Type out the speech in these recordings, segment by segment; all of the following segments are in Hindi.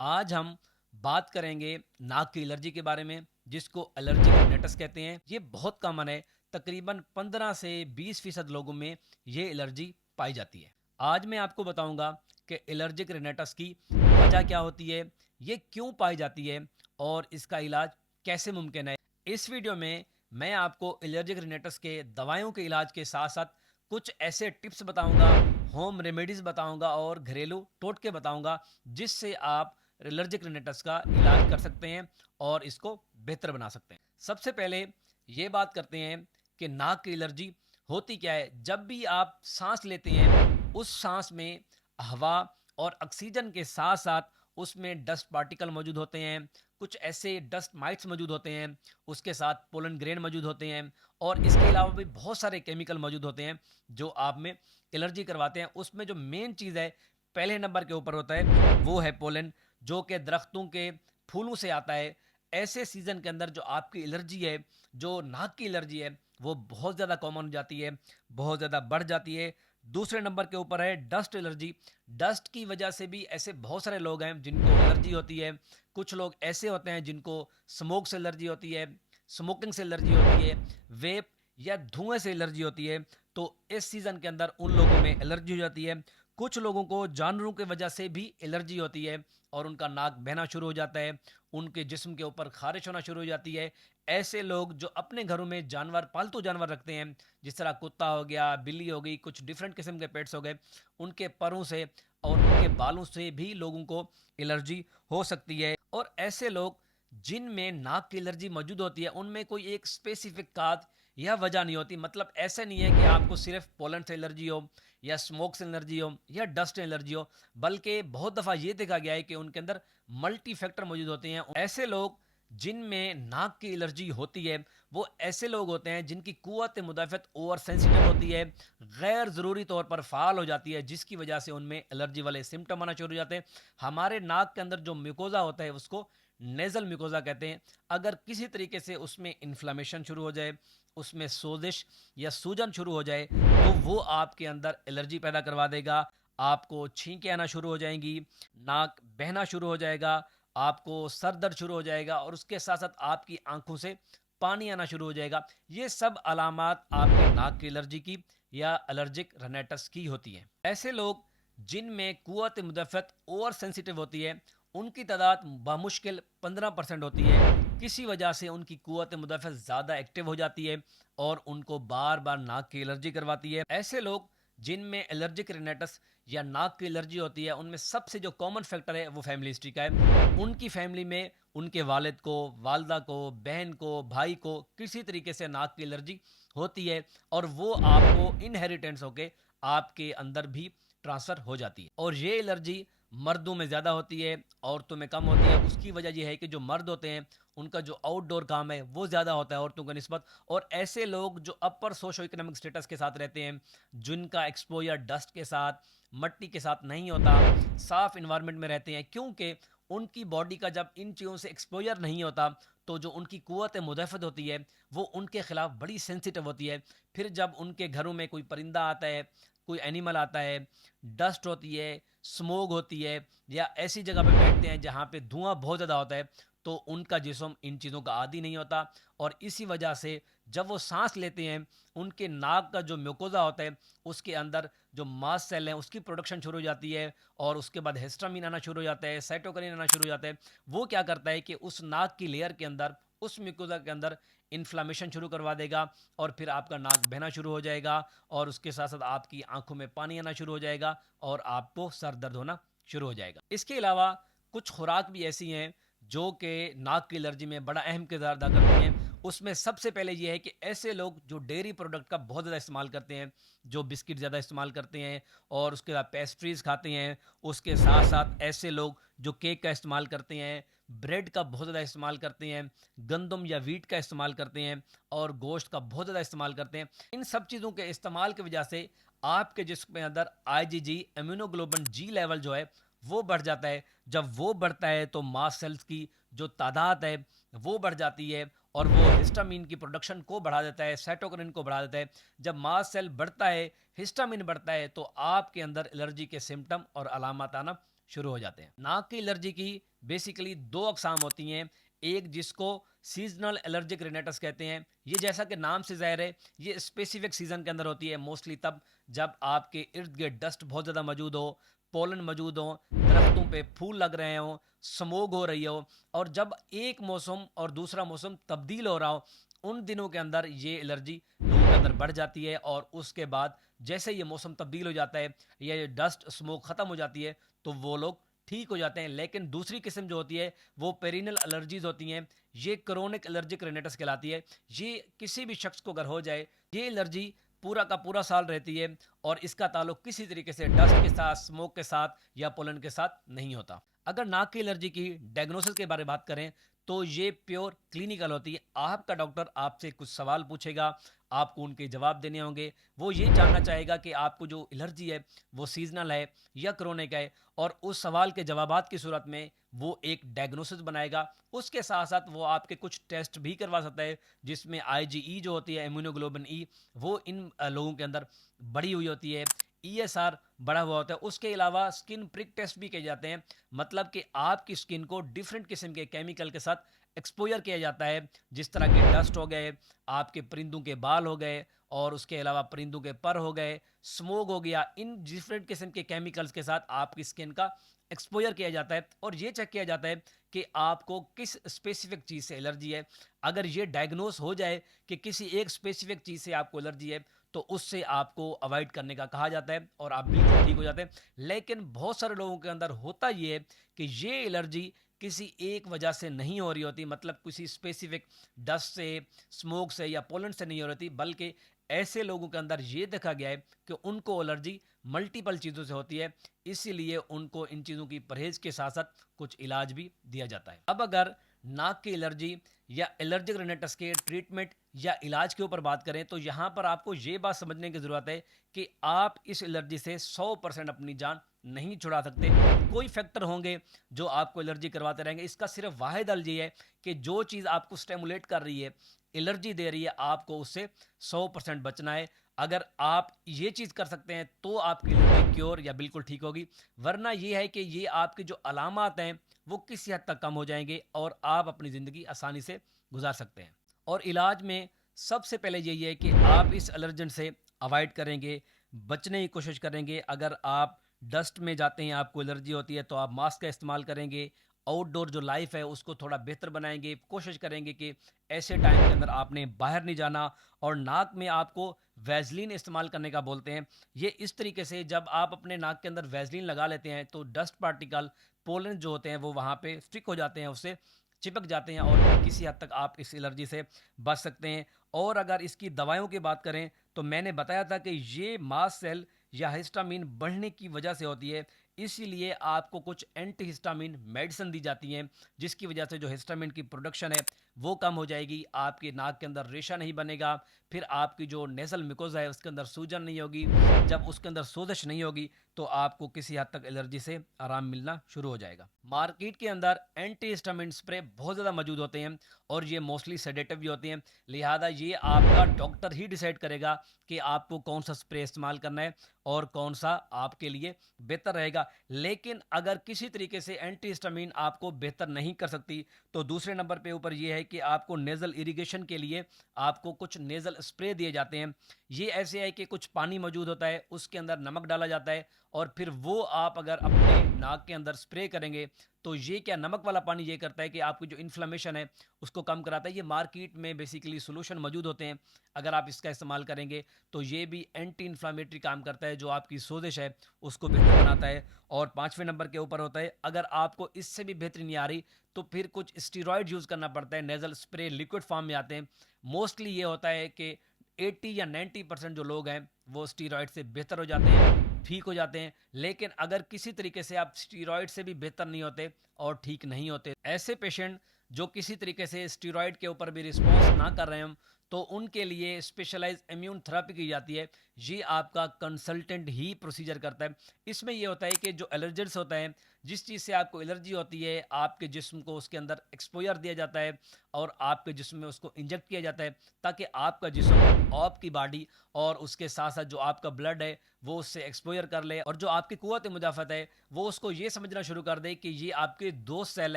आज हम बात करेंगे नाक की एलर्जी के बारे में, जिसको एलर्जिक रिनेटस कहते हैं। ये बहुत कॉमन है। तकरीबन 15 से 20% लोगों में ये एलर्जी पाई जाती है। आज मैं आपको बताऊंगा कि एलर्जिक रिनेटस की वजह क्या होती है, ये क्यों पाई जाती है और इसका इलाज कैसे मुमकिन है। इस वीडियो में मैं आपको एलर्जिक रिनेटस के दवाइयों के इलाज के साथ साथ कुछ ऐसे टिप्स बताऊंगा, होम रेमेडीज बताऊंगा और घरेलू टोटके बताऊंगा, जिससे आप एलर्जिक रिनेटस का इलाज कर सकते हैं और इसको बेहतर बना सकते हैं। सबसे पहले ये बात करते हैं कि नाक की एलर्जी होती क्या है। जब भी आप सांस लेते हैं, उस सांस में हवा और ऑक्सीजन के साथ साथ उसमें डस्ट पार्टिकल मौजूद होते हैं, कुछ ऐसे डस्ट माइट्स मौजूद होते हैं, उसके साथ पोलन ग्रेन मौजूद होते हैं और इसके अलावा भी बहुत सारे केमिकल मौजूद होते हैं जो आप में एलर्जी करवाते हैं। उसमें जो मेन चीज़ है, पहले नंबर के ऊपर होता है, वो है पोलन, जो कि दरख्तों के फूलों से आता है। ऐसे सीजन के अंदर जो आपकी एलर्जी है, जो नाक की एलर्जी है, वो बहुत ज़्यादा कॉमन हो जाती है, बहुत ज़्यादा बढ़ जाती है। दूसरे नंबर के ऊपर है डस्ट एलर्जी। डस्ट की वजह से भी ऐसे बहुत सारे लोग हैं जिनको एलर्जी होती है। कुछ लोग ऐसे होते हैं जिनको स्मोक से एलर्जी होती है, स्मोकिंग से एलर्जी होती है, वेप या धुएं से एलर्जी होती है। तो इस सीज़न के अंदर उन लोगों में एलर्जी हो जाती है। कुछ लोगों को जानवरों की वजह से भी एलर्जी होती है और उनका नाक बहना शुरू हो जाता है, उनके जिस्म के ऊपर खारिश होना शुरू हो जाती है। ऐसे लोग जो अपने घरों में जानवर, पालतू जानवर रखते हैं, जिस तरह कुत्ता हो गया, बिल्ली हो गई, कुछ डिफरेंट किस्म के पेट्स हो गए, उनके परों से और उनके बालों से भी लोगों को एलर्जी हो सकती है। और ऐसे लोग जिनमें नाक की एलर्जी मौजूद होती है, उनमें कोई एक स्पेसिफिक काज या वजह नहीं होती। मतलब ऐसा नहीं है कि आपको सिर्फ पोलन से एलर्जी हो या स्मोक से एलर्जी हो या डस्ट से एलर्जी हो, बल्कि बहुत दफ़ा ये देखा गया है कि उनके अंदर मल्टी फैक्टर मौजूद होते हैं। ऐसे लोग जिनमें नाक की एलर्जी होती है, वो ऐसे लोग होते हैं जिनकी कुव्वत मुदाफ़त ओवर सेंसिटिव होती है, गैर ज़रूरी तौर पर फ़ाल हो जाती है, जिसकी वजह से उनमें एलर्जी वाले सिम्टम आना शुरू हो जाते हैं। हमारे नाक के अंदर जो म्यूकोज़ा होता है, उसको नेज़ल म्यूकोज़ा कहते हैं। अगर किसी तरीके से उसमें इन्फ्लामेशन शुरू हो जाए, उसमें सोजिश या सूजन शुरू हो जाए, तो वो आपके अंदर एलर्जी पैदा करवा देगा। आपको छींकें आना शुरू हो जाएंगी, नाक बहना शुरू हो जाएगा, आपको सर दर्द शुरू हो जाएगा और उसके साथ साथ आपकी आंखों से पानी आना शुरू हो जाएगा। ये सब अलामात आपके नाक की एलर्जी की या एलर्जिक रनाइटिस की होती हैं। ऐसे लोग जिनमें कुव्वत मुदाफ़त ओवर सेंसिटिव होती है, उनकी तादाद बामुश्किल 15% होती है। किसी वजह से उनकी कुव्वत मुदाफ़त ज़्यादा एक्टिव हो जाती है और उनको बार बार नाक की एलर्जी करवाती है। ऐसे लोग जिनमें एलर्जिक रिनेटस या नाक की एलर्जी होती है, उनमें सबसे जो कॉमन फैक्टर है वो फैमिली हिस्ट्री का है। उनकी फैमिली में उनके वालिद को, वालदा को, बहन को, भाई को किसी तरीके से नाक की एलर्जी होती है और वो आपको इनहेरिटेंस होके आपके अंदर भी ट्रांसफ़र हो जाती है। और ये एलर्जी मर्दों में ज़्यादा होती है, औरतों में कम होती है। उसकी वजह यह है कि जो मर्द होते हैं, उनका जो आउटडोर काम है वो ज़्यादा होता है औरतों की निस्बत। और ऐसे लोग जो अपर सोशो इकोनॉमिक स्टेटस के साथ रहते हैं, जिनका एक्सपोजर डस्ट के साथ, मट्टी के साथ नहीं होता, साफ इन्वायरमेंट में रहते हैं, क्योंकि उनकी बॉडी का जब इन चीज़ों से एक्सपोजर नहीं होता, तो जो उनकी कुव्वत मुदाफ़त होती है वो उनके ख़िलाफ़ बड़ी सेंसिटिव होती है। फिर जब उनके घरों में कोई परिंदा आता है, कोई एनिमल आता है, डस्ट होती है, स्मोक होती है, या ऐसी जगह पे बैठते हैं जहाँ पे धुआं बहुत ज़्यादा होता है, तो उनका जिस्म इन चीज़ों का आदी नहीं होता। और इसी वजह से जब वो सांस लेते हैं, उनके नाक का जो म्यूकोज़ा होता है, उसके अंदर जो मास्ट सेल हैं उसकी प्रोडक्शन शुरू हो जाती है और उसके बाद हिस्टामिन आना शुरू हो जाता है, साइटोकिनिन आना शुरू हो जाता है। वो क्या करता है कि उस नाक की लेयर के अंदर, उस म्यूकोज़ा के अंदर इन्फ्लामेशन शुरू करवा देगा और फिर आपका नाक बहना शुरू हो जाएगा और उसके साथ साथ आपकी आंखों में पानी आना शुरू हो जाएगा और आपको सर दर्द होना शुरू हो जाएगा। इसके अलावा कुछ खुराक भी ऐसी हैं जो कि नाक की एलर्जी में बड़ा अहम किरदार अदा करती हैं। उसमें सबसे पहले ये है कि ऐसे लोग जो डेयरी प्रोडक्ट का बहुत ज़्यादा इस्तेमाल करते हैं, जो बिस्किट ज़्यादा इस्तेमाल करते हैं और उसके बाद पेस्ट्रीज़ खाते हैं, उसके साथ साथ ऐसे लोग जो केक का इस्तेमाल करते हैं, ब्रेड का बहुत ज़्यादा इस्तेमाल करते हैं, गंदम या वीट का इस्तेमाल करते हैं और गोश्त का बहुत ज़्यादा इस्तेमाल करते हैं। इन सब चीज़ों के इस्तेमाल की वजह से आपके जिस्म के अंदर आईजीजी, इम्यूनोग्लोबिन जी लेवल जो है वो बढ़ जाता है। जब वो बढ़ता है तो मास्ट सेल्स की जो तादाद है वो बढ़ जाती है और वो हिस्टामिन की प्रोडक्शन को बढ़ा देता है, साइटोकिनिन को बढ़ा देता है। जब मास्ट सेल बढ़ता है, हिस्टामिन बढ़ता है, तो आपके अंदर एलर्जी के सिम्टम और अलामत आना शुरू हो जाते हैं। नाक की एलर्जी की बेसिकली दो अकसाम होती हैं। एक जिसको सीजनल एलर्जिक रिनेटस कहते हैं। ये जैसा कि नाम से ज़ाहिर है, ये स्पेसिफिक सीजन के अंदर होती है, मोस्टली तब जब आपके इर्द गिर्द डस्ट बहुत ज़्यादा मौजूद हो, पोलन मौजूद हो, दरख्तों पे फूल लग रहे हों, स्मोग हो रही हो, और जब एक मौसम और दूसरा मौसम तब्दील हो रहा हो, उन दिनों के अंदर ये एलर्जी लोगों के अंदर बढ़ जाती है। और उसके बाद जैसे ये मौसम तब्दील हो जाता है या ये डस्ट स्मोक ख़त्म हो जाती है, तो वो लोग ठीक हो जाते हैं। लेकिन दूसरी किस्म जो होती है वो पेरिनल एलर्जीज होती हैं। ये क्रोनिक एलर्जिक रिनेटस कहलाती है। ये किसी भी शख्स को अगर हो जाए, ये एलर्जी पूरा का पूरा साल रहती है और इसका ताल्लुक किसी तरीके से डस्ट के साथ, स्मोक के साथ या पोलन के साथ नहीं होता। अगर नाक की एलर्जी की डायग्नोसिस के बारे में बात करें तो ये प्योर क्लिनिकल होती है। आपका डॉक्टर आपसे कुछ सवाल पूछेगा, आपको उनके जवाब देने होंगे। वो ये जानना चाहेगा कि आपको जो एलर्जी है वो सीजनल है या क्रोनिक है, और उस सवाल के जवाबात की सूरत में वो एक डायग्नोसिस बनाएगा। उसके साथ साथ वो आपके कुछ टेस्ट भी करवा सकता है, जिसमें आईजीई जो होती है, इम्यूनोग्लोबिन ई, वो इन लोगों के अंदर बढ़ी हुई होती है। ईएसआर बढ़ा हुआ होता है। उसके अलावा स्किन प्रिक टेस्ट भी किए जाते हैं, मतलब कि आपकी स्किन को डिफरेंट किस्म के केमिकल के साथ एक्सपोजर किया जाता है, जिस तरह के डस्ट हो गए, आपके परिंदों के बाल हो गए, और उसके अलावा परिंदों के पर हो गए, स्मोक हो गया। इन डिफरेंट किस्म के केमिकल्स के साथ आपकी स्किन का एक्सपोजर किया जाता है और ये चेक किया जाता है कि आपको किस स्पेसिफिक चीज़ से एलर्जी है। अगर ये डायग्नोस हो जाए कि किसी एक स्पेसिफिक चीज़ से आपको एलर्जी है, तो उससे आपको अवॉइड करने का कहा जाता है और आप बिल्कुल ठीक हो जाते हैं। लेकिन बहुत सारे लोगों के अंदर होता ये है कि ये एलर्जी किसी एक वजह से नहीं हो रही होती, मतलब किसी स्पेसिफिक डस्ट से, स्मोक से या पोलन से नहीं हो रही थी, बल्कि ऐसे लोगों के अंदर ये देखा गया है कि उनको एलर्जी मल्टीपल चीज़ों से होती है। इसीलिए उनको इन चीज़ों की परहेज के साथ साथ कुछ इलाज भी दिया जाता है। अब अगर नाक की एलर्जी या एलर्जिक रिनेटस के ट्रीटमेंट या इलाज के ऊपर बात करें, तो यहाँ पर आपको ये बात समझने की ज़रूरत है कि आप इस एलर्जी से 100% अपनी जान नहीं छुड़ा सकते। कोई फैक्टर होंगे जो आपको एलर्जी करवाते रहेंगे। इसका सिर्फ वाहिद हल ये है कि जो चीज़ आपको स्टिमुलेट कर रही है, एलर्जी दे रही है, आपको उससे 100% बचना है। अगर आप ये चीज़ कर सकते हैं तो आपकी एलर्जी क्योर या बिल्कुल ठीक होगी, वरना ये है कि ये आपकी जो अलामात हैं वो किसी हद तक कम हो जाएंगे और आप अपनी ज़िंदगी आसानी से गुजार सकते हैं। और इलाज में सबसे पहले यही है कि आप इस एलर्जन से अवॉइड करेंगे, बचने की कोशिश करेंगे। अगर आप डस्ट में जाते हैं, आपको एलर्जी होती है, तो आप मास्क का इस्तेमाल करेंगे। आउटडोर जो लाइफ है उसको थोड़ा बेहतर बनाएंगे, कोशिश करेंगे कि ऐसे टाइम के अंदर आपने बाहर नहीं जाना। और नाक में आपको वैसलीन इस्तेमाल करने का बोलते हैं। ये इस तरीके से जब आप अपने नाक के अंदर वैसलीन लगा लेते हैं तो डस्ट पार्टिकल, पोलन जो होते हैं वो वहाँ पे स्टिक हो जाते हैं, उससे चिपक जाते हैं और किसी हद तक आप इस एलर्जी से बच सकते हैं। और अगर इसकी दवाइयों की बात करें तो मैंने बताया था कि ये मास्ट सेल या हिस्टामिन बढ़ने की वजह से होती है, इसीलिए आपको कुछ एंटी हिस्टामिन मेडिसिन दी जाती हैं, जिसकी वजह से जो हिस्टामिन की प्रोडक्शन है वो कम हो जाएगी, आपके नाक के अंदर रेशा नहीं बनेगा, फिर आपकी जो नेजल मिकोजा है उसके अंदर सूजन नहीं होगी। जब उसके अंदर सोजश नहीं होगी तो आपको किसी हद तक एलर्जी से आराम मिलना शुरू हो जाएगा। मार्केट के अंदर एंटी हिस्टामिन स्प्रे बहुत ज़्यादा मौजूद होते हैं और ये मोस्टली सेडेटिव भी होते हैं, लिहाजा ये आपका डॉक्टर ही डिसाइड करेगा कि आपको कौन सा स्प्रे इस्तेमाल करना है और कौन सा आपके लिए बेहतर रहेगा। लेकिन अगर किसी तरीके से एंटी हिस्टामिन आपको बेहतर नहीं कर सकती, तो दूसरे नंबर पे ऊपर ये है कि आपको नेज़ल इरिगेशन के लिए आपको कुछ नेज़ल स्प्रे दिए जाते हैं। ये ऐसे है कि कुछ पानी मौजूद होता है, उसके अंदर नमक डाला जाता है और फिर वो आप अगर अपने नाक के अंदर स्प्रे करेंगे तो ये क्या, नमक वाला पानी ये करता है कि आपकी जो इन्फ्लेमेशन है उसको कम कराता है। ये मार्केट में बेसिकली सोल्यूशन मौजूद होते हैं, अगर आप इसका इस्तेमाल करेंगे तो ये भी एंटी इन्फ्लामेटरी काम करता है, जो आपकी सोजिश है उसको बेहतर बनाता है। और पाँचवें नंबर के ऊपर होता है, अगर आपको इससे भी बेहतरी नहीं आ रही तो फिर कुछ स्टीरॉयड यूज़ करना पड़ता है। नेज़ल स्प्रे लिक्विड फॉर्म में आते हैं। मोस्टली ये होता है कि 80 या 90% जो लोग हैं वो स्टीरॉयड से बेहतर हो जाते हैं, ठीक हो जाते हैं। लेकिन अगर किसी तरीके से आप स्टीरॉयड से भी बेहतर नहीं होते और ठीक नहीं होते, ऐसे पेशेंट जो किसी तरीके से स्टीरॉयड के ऊपर भी रिस्पॉन्स ना कर रहे हैं, तो उनके लिए स्पेशलाइज इम्यून थेरेपी की जाती है। ये आपका कंसल्टेंट ही प्रोसीजर करता है। इसमें ये होता है कि जो एलर्जेंस होता है, जिस चीज़ से आपको एलर्जी होती है, आपके जिस्म को उसके अंदर एक्सपोजर दिया जाता है और आपके जिस्म में उसको इंजेक्ट किया जाता है, ताकि आपका जिस्म, आपकी बॉडी और उसके साथ साथ जो आपका ब्लड है वो उससे एक्सपोजर कर ले, और जो आपकी कुव्वत मुदाफ़त है वो उसको ये समझना शुरू कर दे कि ये आपके दोस्त सेल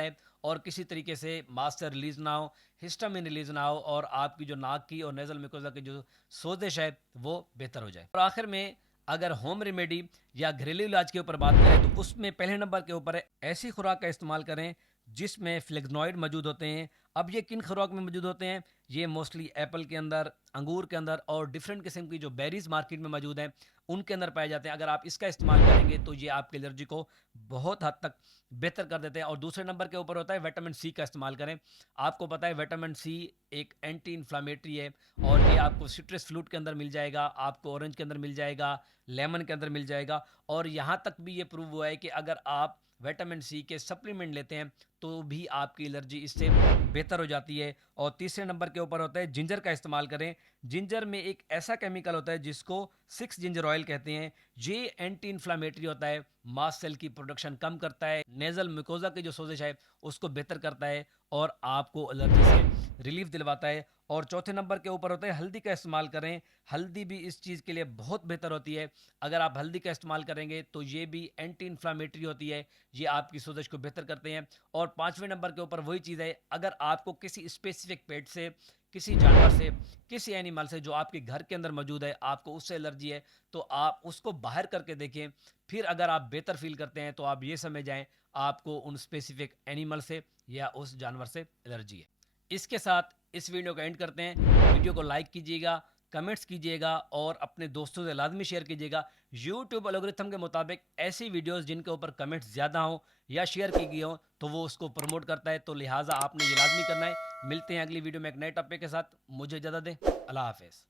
हैं और किसी तरीके से मास से रिलीज ना हो, हिस्टामिन रिलीज ना हो, और आपकी जो नाक की और नेजल मिकोजा की जो सोजिश है वो बेहतर हो जाए। और आखिर में अगर होम रेमेडी या घरेलू इलाज के ऊपर बात करें तो उसमें पहले नंबर के ऊपर है ऐसी खुराक का इस्तेमाल करें जिसमें फ्लेक्नॉइड मौजूद होते हैं। अब ये किन खुराक में मौजूद होते हैं? ये मोस्टली एप्पल के अंदर, अंगूर के अंदर और डिफरेंट किस्म की जो बेरीज मार्केट में मौजूद हैं उनके अंदर पाए जाते हैं। अगर आप इसका इस्तेमाल करेंगे तो ये आपकी एलर्जी को बहुत हद तक बेहतर कर देते हैं। और दूसरे नंबर के ऊपर होता है विटामिन सी का इस्तेमाल करें। आपको पता है विटामिन सी एक एंटी इन्फ्लामेटरी है और ये आपको सिट्रस फ्रूट के अंदर मिल जाएगा, आपको ऑरेंज के अंदर मिल जाएगा, लेमन के अंदर मिल जाएगा। और यहाँ तक भी ये प्रूव हुआ है कि अगर आप विटामिन सी के सप्लीमेंट लेते हैं तो भी आपकी एलर्जी इससे बेहतर हो जाती है। और तीसरे नंबर के ऊपर होता है जिंजर का इस्तेमाल करें। जिंजर में एक ऐसा केमिकल होता है जिसको 6 जिंजर ऑयल कहते हैं। ये एंटी इन्फ्लामेटरी होता है, मास्ट सेल की प्रोडक्शन कम करता है, नेजल मिकोजा की जो सोजिश है उसको बेहतर करता है और आपको एलर्जी से रिलीफ दिलवाता है। और चौथे नंबर के ऊपर होता है हल्दी का इस्तेमाल करें। हल्दी भी इस चीज़ के लिए बहुत बेहतर होती है। अगर आप हल्दी का इस्तेमाल करेंगे तो ये भी एंटी इन्फ्लामेटरी होती है, ये आपकी सोजिश को बेहतर करते हैं। और पाँचवें नंबर के ऊपर वही चीज़ है, अगर आपको किसी स्पेसिफिक पेट से, किसी जानवर से, किसी एनिमल से जो आपके घर के अंदर मौजूद है, आपको उससे एलर्जी है तो आप उसको बाहर करके देखें। फिर अगर आप बेहतर फील करते हैं तो आप ये समझ जाएं आपको उन स्पेसिफिक एनिमल से या उस जानवर से एलर्जी है। इसके साथ इस वीडियो का एंड करते हैं। वीडियो को लाइक कीजिएगा, कमेंट्स कीजिएगा और अपने दोस्तों से लाजमी शेयर कीजिएगा। यूट्यूब एल्गोरिथम के मुताबिक ऐसी वीडियोस जिनके ऊपर कमेंट्स ज़्यादा हों या शेयर की गई हों तो वो उसको प्रमोट करता है, तो लिहाजा आपने ये लाजमी करना है। मिलते हैं अगली वीडियो में एक नए टॉपिक के साथ। मुझे इजाज़त दें। अल्लाह हाफिज़।